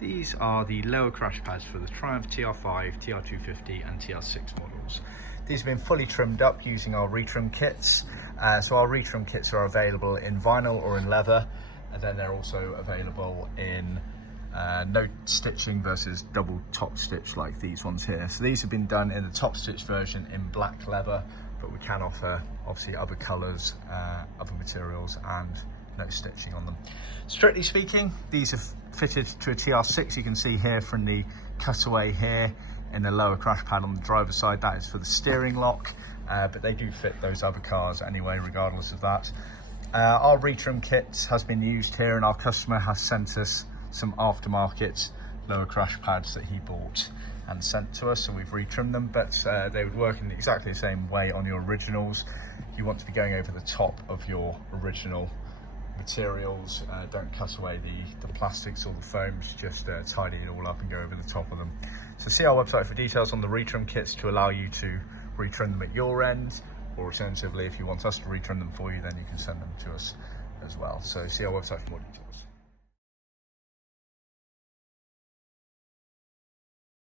These are the lower crash pads for the Triumph TR5, TR250 and TR6 models. These have been fully trimmed up using our retrim kits. So our retrim kits are available in vinyl or in leather, and then they're also available in no stitching versus double top stitch like these ones here. So these have been done in the top stitch version in black leather, but we can offer obviously other colours, other materials and no stitching on them. Strictly speaking, these are fitted to a TR6. You can see here from the cutaway here in the lower crash pad on the driver's side, that is for the steering lock, but they do fit those other cars anyway regardless of that. Our retrim kit has been used here, and our customer has sent us some aftermarket lower crash pads that he bought and sent to us, so we've retrimmed them, but they would work in exactly the same way on your originals. You want to be going over the top of your original materials. Don't cut away the plastics or the foams, just tidy it all up and go over the top of them. So see our website for details on the retrim kits to allow you to retrim them at your end, or alternatively if you want us to retrim them for you, then you can send them to us as well. So see our website for more details.